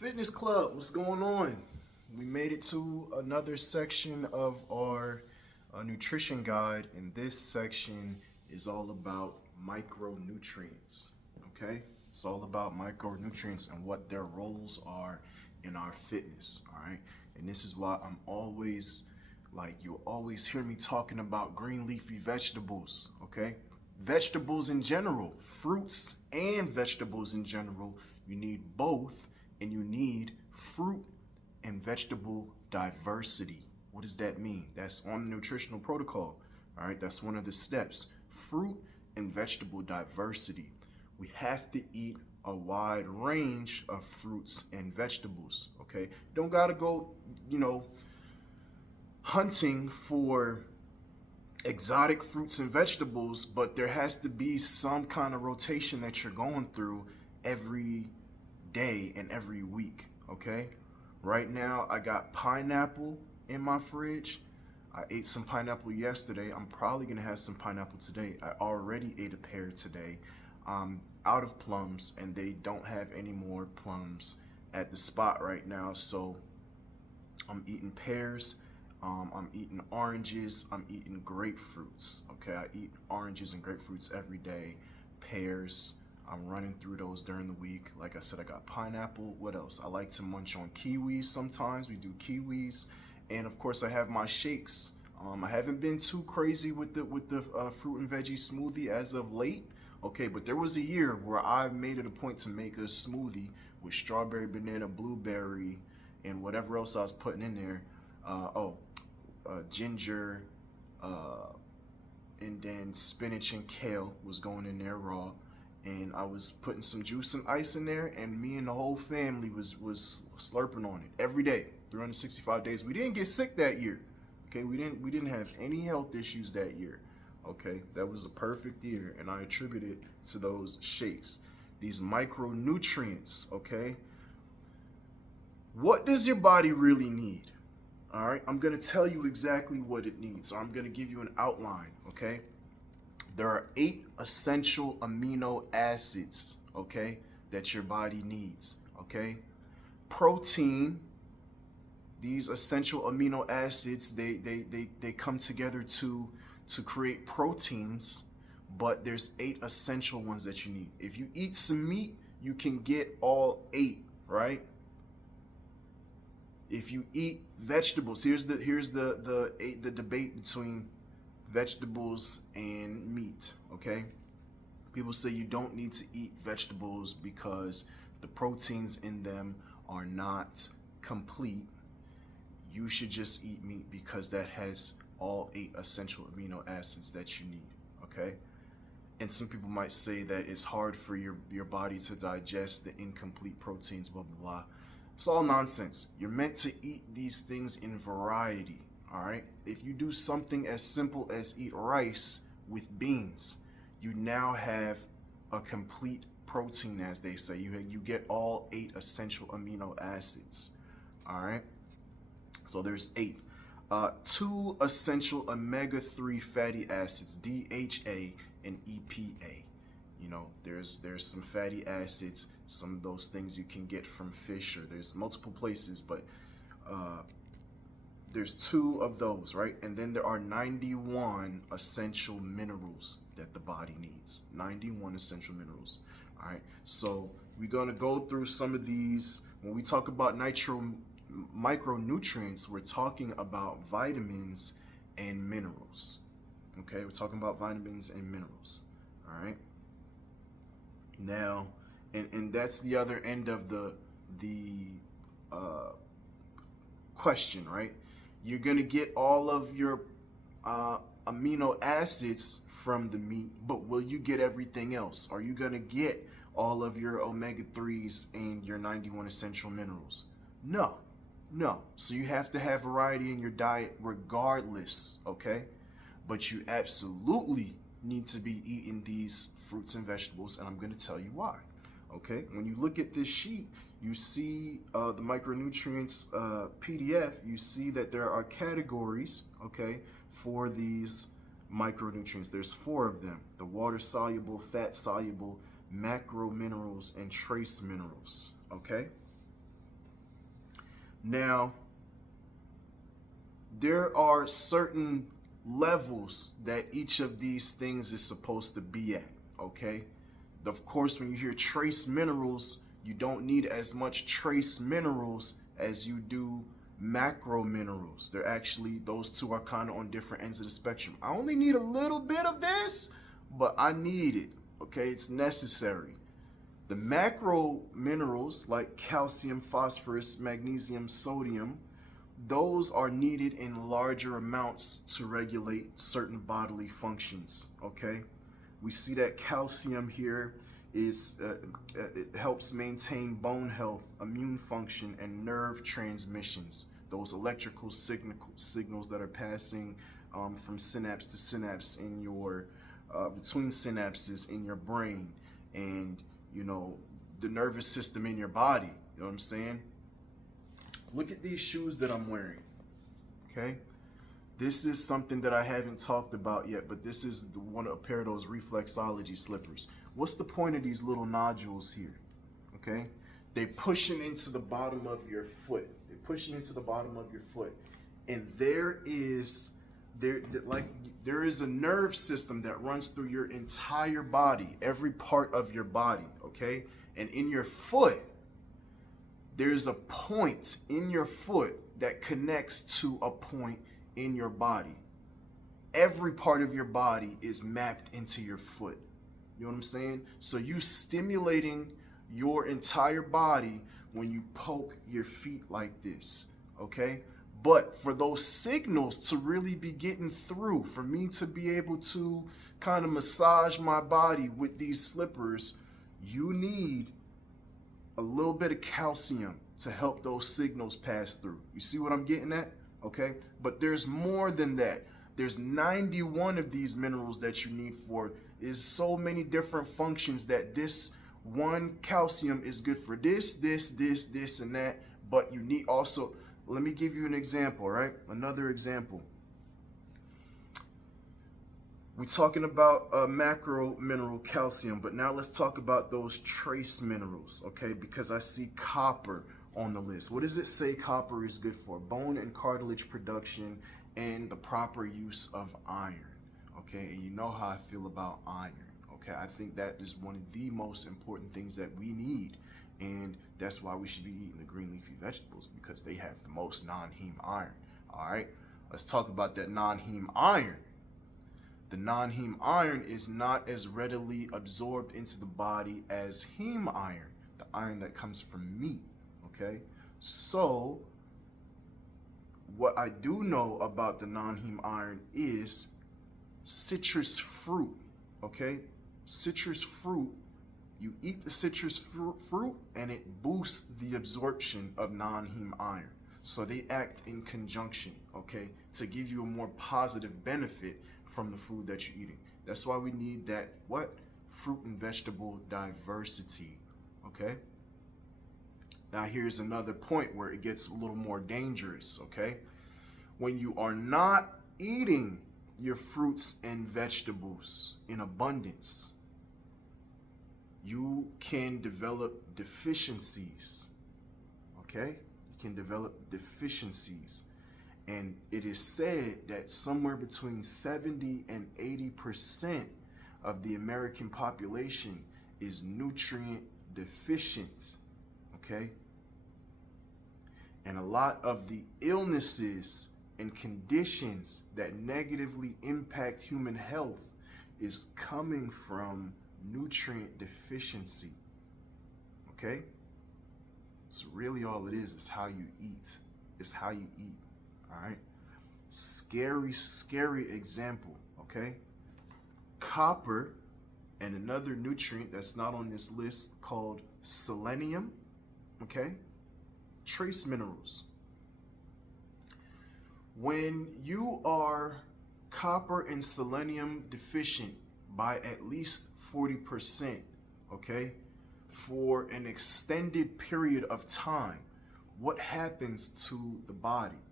Fitness Club, what's going on? We made it to another section of our nutrition guide, and this section is all about micronutrients. Okay, it's all about micronutrients and what their roles are in our fitness. All right, and this is why I'm always you'll always hear me talking about green leafy vegetables. Okay, vegetables in general, fruits and vegetables in general, you need both, and you need fruit and vegetable diversity. What does that mean? That's on the nutritional protocol. All right, that's one of the steps. Fruit and vegetable diversity. We have to eat a wide range of fruits and vegetables. Okay, don't gotta go, hunting for exotic fruits and vegetables, but there has to be some kind of rotation that you're going through every day and every week. Okay, right now I got pineapple in my fridge. I ate some pineapple yesterday. I'm probably gonna have some pineapple today. I already ate a pear today. Out of plums, and they don't have any more plums at the spot right now, so I'm eating pears. I'm eating oranges. I'm eating grapefruits. Okay, I eat oranges and grapefruits every day. Pears, I'm running through those during the week. Like I said, I got pineapple. What else? I like to munch on kiwis sometimes. We do kiwis, and of course, I have my shakes. I haven't been too crazy with the fruit and veggie smoothie as of late. Okay, but there was a year where I made it a point to make a smoothie with strawberry, banana, blueberry, and whatever else I was putting in there. Ginger, and then spinach and kale was going in there raw, and I was putting some juice and ice in there, and me and the whole family was slurping on it every day, 365 days. We didn't get sick that year. Okay, we didn't have any health issues that year. Okay, that was a perfect year, and I attribute it to those shakes, these micronutrients. Okay, what does your body really need? All right, I'm going to tell you exactly what it needs. I'm going to give you an outline, okay? There are 8 essential amino acids, okay, that your body needs, okay? Protein, these essential amino acids, they come together to create proteins, but there's 8 essential ones that you need. If you eat some meat, you can get all 8, right? If you eat vegetables, here's the debate between vegetables and meat. Okay, people say you don't need to eat vegetables because the proteins in them are not complete. You should just eat meat because that has all 8 essential amino acids that you need. Okay, and some people might say that it's hard for your body to digest the incomplete proteins, blah blah blah. It's all nonsense. You're meant to eat these things in variety, all right? If you do something as simple as eat rice with beans, you now have a complete protein, as they say. You get all 8 essential amino acids, all right? So there's 8. 2 essential omega-3 fatty acids, DHA and EPA. There's some fatty acids, some of those things you can get from fish, or there's multiple places, but there's 2 of those, right? And then there are 91 essential minerals that the body needs. 91 essential minerals, all right? So we're gonna go through some of these. When we talk about micronutrients, we're talking about vitamins and minerals, okay? We're talking about vitamins and minerals, all right? Now, and that's the other end of the question, right? You're gonna get all of your amino acids from the meat, but will you get everything else? Are you gonna get all of your omega-3s and your 91 essential minerals? No. So you have to have variety in your diet regardless, okay? But you absolutely need to be eating these fruits and vegetables, and I'm going to tell you why. Okay, when you look at this sheet, you see the micronutrients PDF. You see that there are categories, okay, for these micronutrients. There's 4 of them: the water soluble, fat soluble, macro minerals, and trace minerals. Okay, Now, there are certain levels that each of these things is supposed to be at, okay? Of course, when you hear trace minerals, you don't need as much trace minerals as you do macro minerals. They're actually, those two are kind of on different ends of the spectrum. I only need a little bit of this, but I need it, okay? It's necessary. The macro minerals like calcium, phosphorus, magnesium, sodium, those are needed in larger amounts to regulate certain bodily functions, okay? We see that calcium here is it helps maintain bone health, immune function, and nerve transmissions. Those electrical signals that are passing from synapse to synapse in your between synapses in your brain, and you know the nervous system in your body. You know what I'm saying? Look at these shoes that I'm wearing. Okay. This is something that I haven't talked about yet, but this is a pair of those reflexology slippers. What's the point of these little nodules here? Okay, they're pushing into the bottom of your foot. They're pushing into the bottom of your foot, and there is a nerve system that runs through your entire body, every part of your body. Okay, and in your foot, there's a point in your foot that connects to a point in your body. Every part of your body is mapped into your foot. You know what I'm saying? So you stimulating your entire body when you poke your feet like this, okay? But for those signals to really be getting through, for me to be able to kind of massage my body with these slippers, you need a little bit of calcium to help those signals pass through. You see what I'm getting at? Okay, but there's more than that. There's 91 of these minerals that you need for. There's so many different functions that this one calcium is good for this, and that. But you need also, let me give you an example, right? Another example. We're talking about a macro mineral, calcium, but now let's talk about those trace minerals, okay? Because I see copper on the list. What does it say copper is good for? Bone and cartilage production and the proper use of iron, okay? And you know how I feel about iron, okay? I think that is one of the most important things that we need, and that's why we should be eating the green leafy vegetables, because they have the most non-heme iron, all right? Let's talk about that non-heme iron. The non-heme iron is not as readily absorbed into the body as heme iron, the iron that comes from meat. Okay, so what I do know about the non-heme iron is citrus fruit. Okay, citrus fruit, you eat the citrus fruit and it boosts the absorption of non-heme iron. So they act in conjunction, okay, to give you a more positive benefit from the food that you're eating. That's why we need that, what? Fruit and vegetable diversity, okay? Now here's another point where it gets a little more dangerous, okay? When you are not eating your fruits and vegetables in abundance, you can develop deficiencies, okay? You can develop deficiencies. And it is said that somewhere between 70 and 80% of the American population is nutrient deficient, okay? And a lot of the illnesses and conditions that negatively impact human health is coming from nutrient deficiency, okay? So really all it is how you eat. It's how you eat, all right? Scary example, okay? Copper and another nutrient that's not on this list called selenium, okay? Trace minerals. When you are copper and selenium deficient by at least 40%, okay, for an extended period of time, what happens to the body?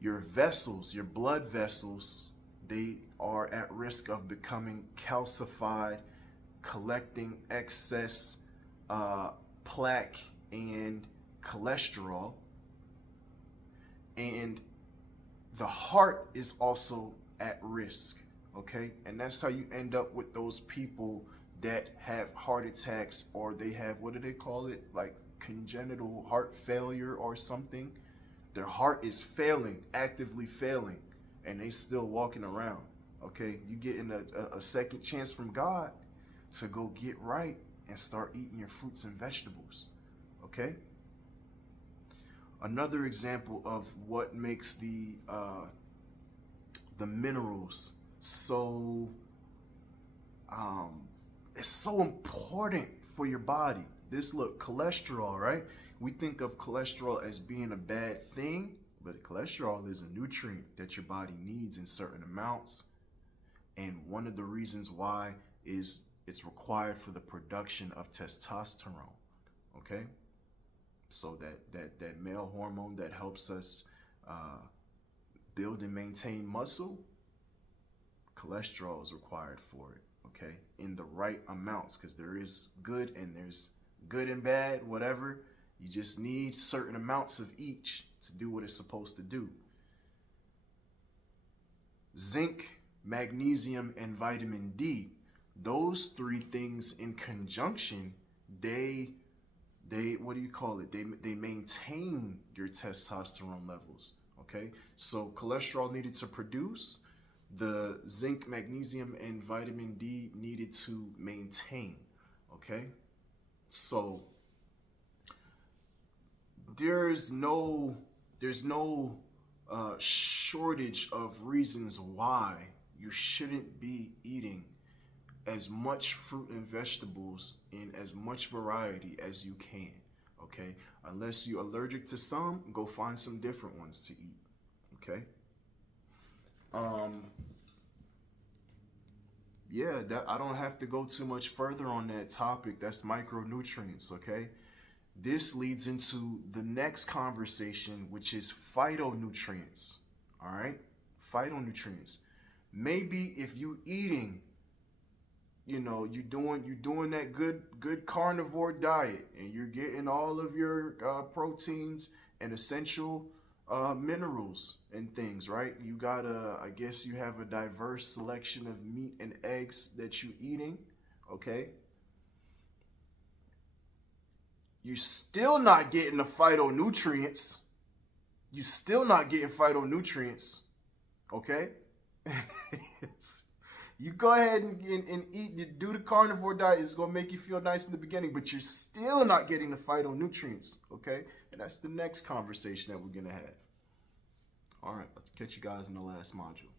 Your vessels, your blood vessels, they are at risk of becoming calcified, collecting excess plaque and cholesterol, and the heart is also at risk, okay? And that's how you end up with those people that have heart attacks, or they have, what do they call it? Like congenital heart failure or something. Their heart is failing, actively failing, and they still walking around, okay? You getting a second chance from God to go get right and start eating your fruits and vegetables, okay? Another example of what makes the minerals so it's so important for your body. This, look, cholesterol, right? We think of cholesterol as being a bad thing, but cholesterol is a nutrient that your body needs in certain amounts. And one of the reasons why is it's required for the production of testosterone, okay? So that male hormone that helps us build and maintain muscle, cholesterol is required for it, okay? In the right amounts, because there is good and there's good and bad, whatever. You just need certain amounts of each to do what it's supposed to do. Zinc, magnesium, and vitamin D, those three things in conjunction, they what do you call it? They maintain your testosterone levels, okay? So cholesterol needed to produce, the zinc, magnesium, and vitamin D needed to maintain, okay? So there's no shortage of reasons why you shouldn't be eating as much fruit and vegetables in as much variety as you can, okay? Unless you're allergic to some, go find some different ones to eat, okay? Yeah, that I don't have to go too much further on that topic. That's micronutrients, okay? This leads into the next conversation, which is phytonutrients, all right? Phytonutrients. Maybe if you eating, you know, you're doing that good carnivore diet, and you're getting all of your proteins and essential minerals and things, right? You got I guess you have a diverse selection of meat and eggs that you're eating, okay? You're still not getting the phytonutrients. You're still not getting phytonutrients, okay? You go ahead and eat, you do the carnivore diet. It's going to make you feel nice in the beginning, but you're still not getting the phytonutrients, okay? And that's the next conversation that we're going to have. All right, let's catch you guys in the last module.